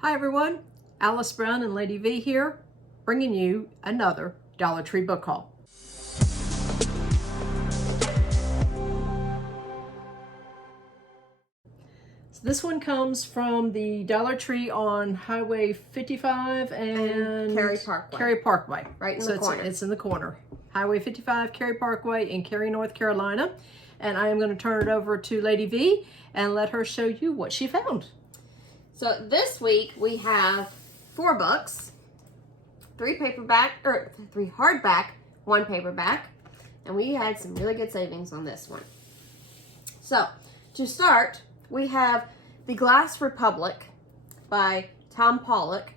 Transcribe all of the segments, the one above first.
Hi everyone, Alice Brown and Lady V here, bringing you another Dollar Tree book haul. So this one comes from the Dollar Tree on Highway 55 and Cary Parkway. Right in the corner. It's in the corner. Highway 55, Cary Parkway in Cary, North Carolina. And I am going to turn it over to Lady V and let her show you what she found. So this week we have 4 books, 3 hardback, 1 paperback, and we had some really good savings on this one. So to start, we have The Glass Republic by Tom Pollock.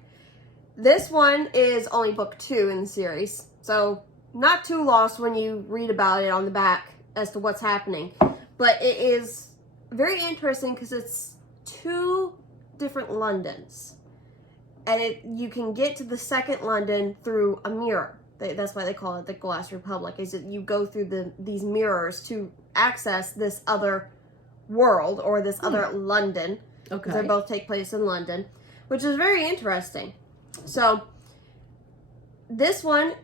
This one is only book 2 in the series, so not too lost when you read about it on the back as to what's happening. But it is very interesting because it's 2 different Londons, and you can get to the second London through a mirror. That's why they call it the Glass Republic, is that you go through these mirrors to access this other world or this other London. Okay. They both take place in London, which is very interesting. So this one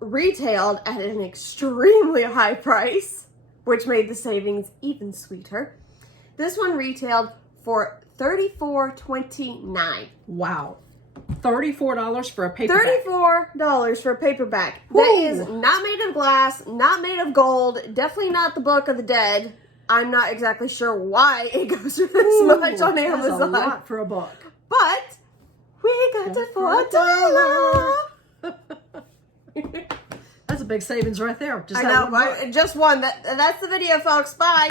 retailed at an extremely high price, which made the savings even sweeter. This one retailed for $34.29. Wow. $34 for a paperback. $34 for a paperback. Woo. That is not made of glass, not made of gold, definitely not the Book of the Dead. I'm not exactly sure why it goes for this much on Amazon. That's a lot for a book. But we got it for $1. That's a big savings right there. Just I know, just one. That's the video, folks. Bye.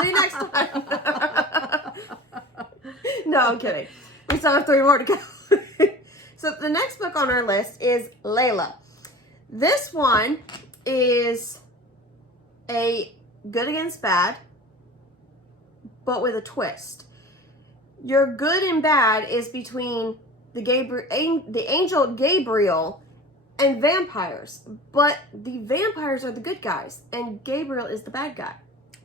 See you next time. No, I'm kidding. We still have 3 more to go. So the next book on our list is Layla. This one is a good against bad, but with a twist. Your good and bad is between the angel Gabriel and vampires, but the vampires are the good guys, and Gabriel is the bad guy.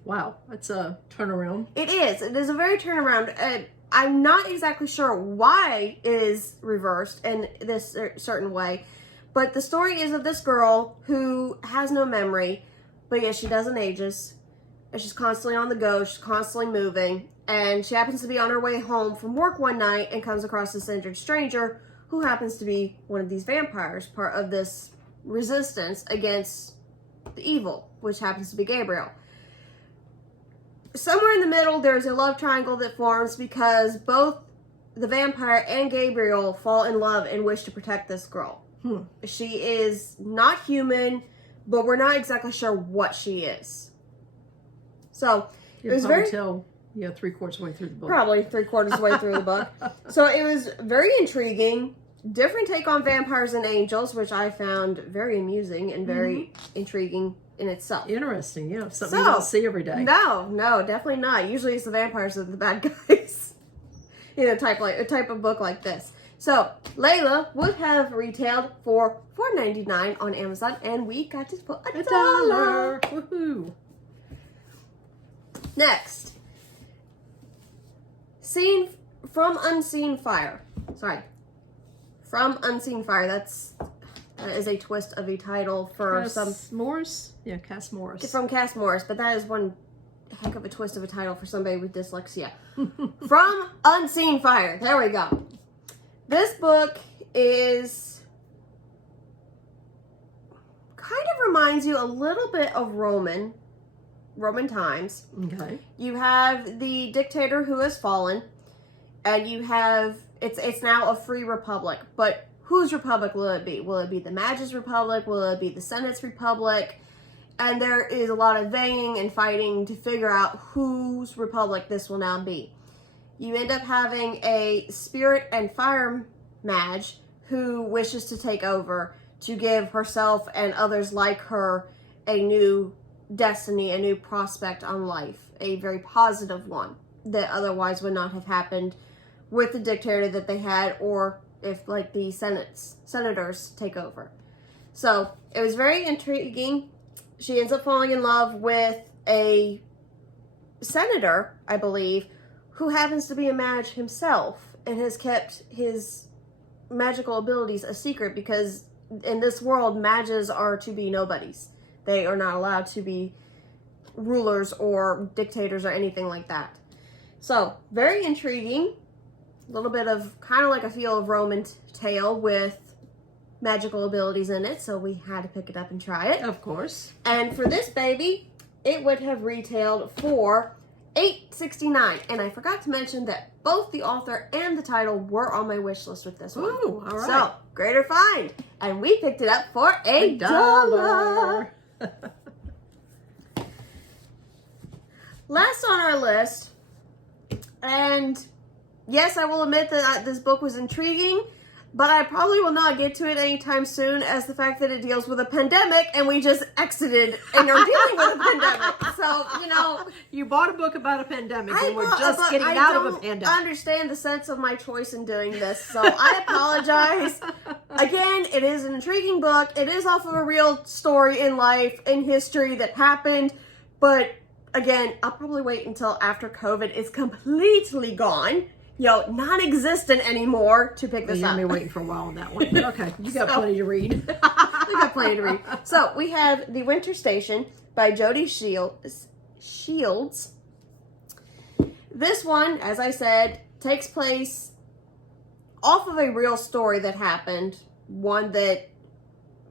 Wow, that's a turnaround. It is. It is a very turnaround. I'm not exactly sure why it is reversed in this certain way, but the story is of this girl who has no memory, but yes, she doesn't ages. She's constantly on the go. She's constantly moving, and she happens to be on her way home from work one night and comes across this injured stranger who happens to be one of these vampires, part of this resistance against the evil, which happens to be Gabriel. Somewhere in the middle, there's a love triangle that forms because both the vampire and Gabriel fall in love and wish to protect this girl. She is not human, but we're not exactly sure what she is. So it was very... Tell, 3/4 way through the book. Probably 3/4 way through the book. So it was very intriguing. Different take on vampires and angels, which I found very amusing and very intriguing in itself. Interesting, yeah. Something you don't see every day. No, definitely not. Usually it's the vampires that are the bad guys. A type of book like this. So Layla would have retailed for $4.99 on Amazon, and we got it for $1. Woohoo! Next, Scene from Unseen Fire. From Unseen Fire. That is a twist of a title for Smores? Yeah, Smores. From Smores, but that is one heck of a twist of a title for somebody with dyslexia. From Unseen Fire. There we go. This book is kind of reminds you a little bit of Roman times. Okay. You have the dictator who has fallen, and you have it's now a free republic, but whose republic will it be? Will it be the Magus Republic? Will it be the Senate's Republic? And there is a lot of vying and fighting to figure out whose republic this will now be. You end up having a spirit and fire mage who wishes to take over to give herself and others like her a new destiny, a new prospect on life, a very positive one that otherwise would not have happened with the dictator that they had, or if like the senators take over. So it was very intriguing. She ends up falling in love with a senator, I believe, who happens to be a mage himself, and has kept his magical abilities a secret because in this world, mages are to be nobodies. They are not allowed to be rulers or dictators or anything like that. So, very intriguing. A little bit of kind of like a feel of Roman tale with magical abilities in it, so we had to pick it up and try it. Of course. And for this baby, it would have retailed for $8.69. And I forgot to mention that both the author and the title were on my wish list with this one. Ooh, all right. So, greater find. And we picked it up for $1. Last on our list, and yes, I will admit that this book was intriguing, but I probably will not get to it anytime soon, as the fact that it deals with a pandemic and we just exited and are dealing with a pandemic. So, you know. You bought a book about a pandemic and we're just getting out of a pandemic. I understand the sense of my choice in doing this, so I apologize. Again, it is an intriguing book. It is off of a real story in life, in history that happened, but again, I'll probably wait until after COVID is completely gone, non-existent anymore, to pick this up. You've been waiting for a while on that one. Okay, you got plenty to read. We got plenty to read. So we have The Winter Station by Jody Shields. This one, as I said, takes place off of a real story that happened, one that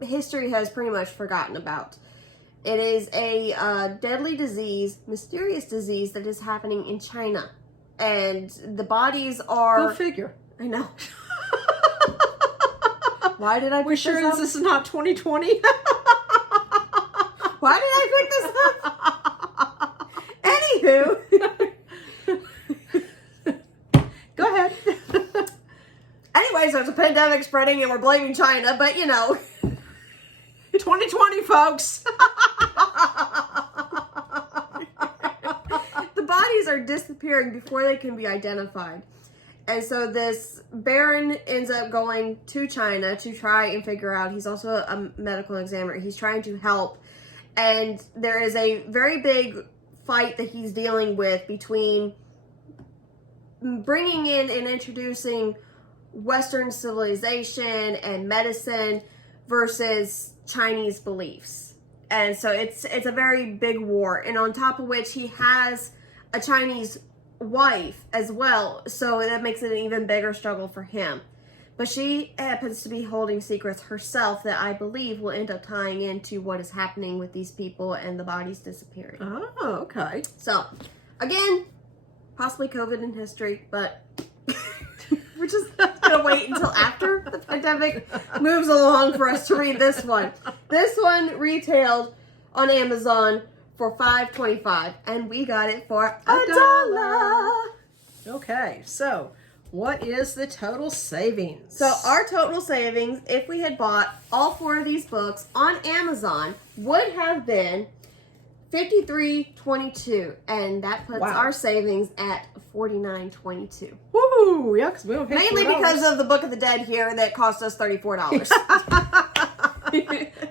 history has pretty much forgotten about. It is a deadly disease, mysterious disease that is happening in China. And the bodies are... Go figure. I know. Why did I pick We're sure this up? this is not 2020? Why did I pick this up? Anywho. Go ahead. Anyways, there's a pandemic spreading and we're blaming China, but 2020, folks. The bodies are disappearing before they can be identified. And so this Baron ends up going to China to try and figure out, he's also a medical examiner, he's trying to help. And there is a very big fight that he's dealing with between bringing in and introducing Western civilization and medicine versus Chinese beliefs. And so it's a very big war. And on top of which he has a Chinese wife as well. So that makes it an even bigger struggle for him. But she happens to be holding secrets herself that I believe will end up tying into what is happening with these people and the bodies disappearing. Oh, okay. So, again, possibly COVID in history, but we're just gonna wait until after the pandemic moves along for us to read this one. This one retailed on Amazon for $5.25, and we got it for $1. Okay, so what is the total savings? So our total savings, if we had bought all 4 of these books on Amazon, would have been $53.22, and that puts our savings at $49.22. Woo! Yeah, because we don't pay Mainly $4. because of the Book of the Dead here that cost us $34.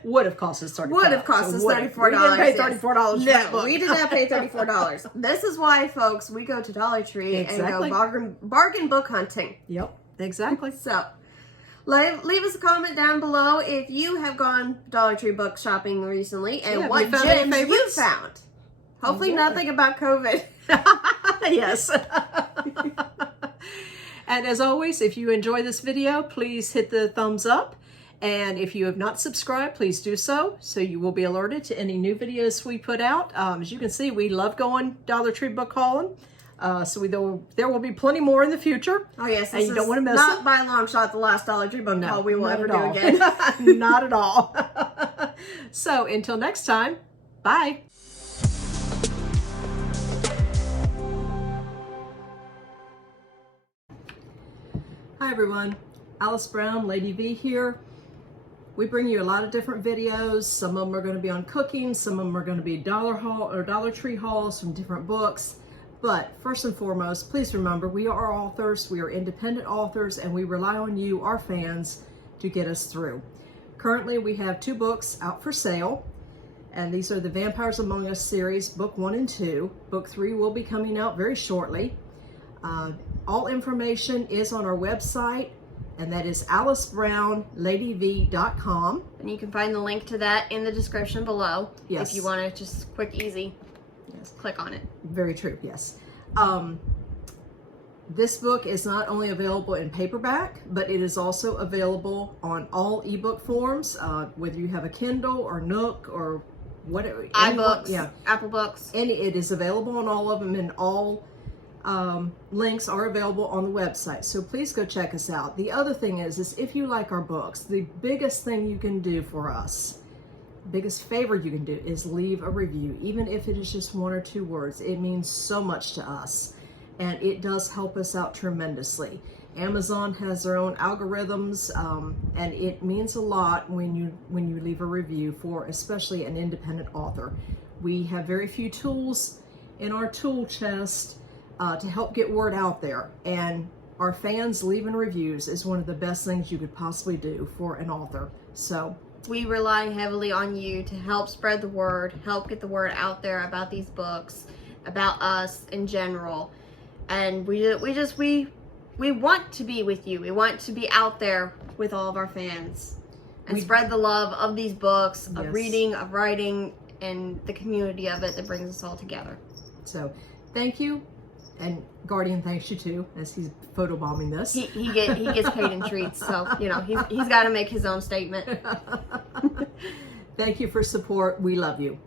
Would have cost us $34. Would have cost us $34. We didn't pay $34 for that No, book. we did not pay $34. This is why, folks, we go to Dollar Tree and go bargain book hunting. Yep, exactly. So, leave us a comment down below if you have gone Dollar Tree book shopping recently and what gems you found. Hopefully nothing about COVID. Yes. And as always, if you enjoy this video, please hit the thumbs up. And if you have not subscribed, please do so you will be alerted to any new videos we put out. As you can see, we love going Dollar Tree book hauling. So there will be plenty more in the future. Oh yes, and you don't want to miss not it. by a long shot the last Dollar Tree book haul we will ever do again. Not at all. So until next time, bye. Hi everyone, Alice Brown, Lady V here. We bring you a lot of different videos. Some of them are going to be on cooking, some of them are going to be Dollar Tree hauls from different books. But first and foremost, please remember, we are authors, we are independent authors, and we rely on you, our fans, to get us through. Currently, we have 2 books out for sale, and these are the Vampires Among Us series, book 1 and 2. Book 3 will be coming out very shortly. All information is on our website, and that is AliceBrownLadyV.com. And you can find the link to that in the description below. Yes. If you want to just quick, easy, Yes. click on it. Very true, yes. This book is not only available in paperback, but it is also available on all ebook forms, whether you have a Kindle or Nook or whatever. iBooks, Yeah. Apple Books. And it is available on all of them, and all links are available on the website. So please go check us out. The other thing is if you like our books, the biggest thing you can do for us, biggest favor you can do, is leave a review. Even if it is just 1 or 2 words, it means so much to us. And it does help us out tremendously. Amazon has their own algorithms, and it means a lot when you leave a review for especially an independent author. We have very few tools in our tool chest to help get word out there, and our fans leaving reviews is one of the best things you could possibly do for an author. So we rely heavily on you to help spread the word, help get the word out there about these books, about us in general. And we want to be with you. We want to be out there with all of our fans and spread the love of these books, of Yes. reading, of writing, and the community of it that brings us all together. So thank you, and Guardian thanks you too, as he's photobombing this. He gets paid in treats, so you know he's got to make his own statement. Thank you for support. We love you.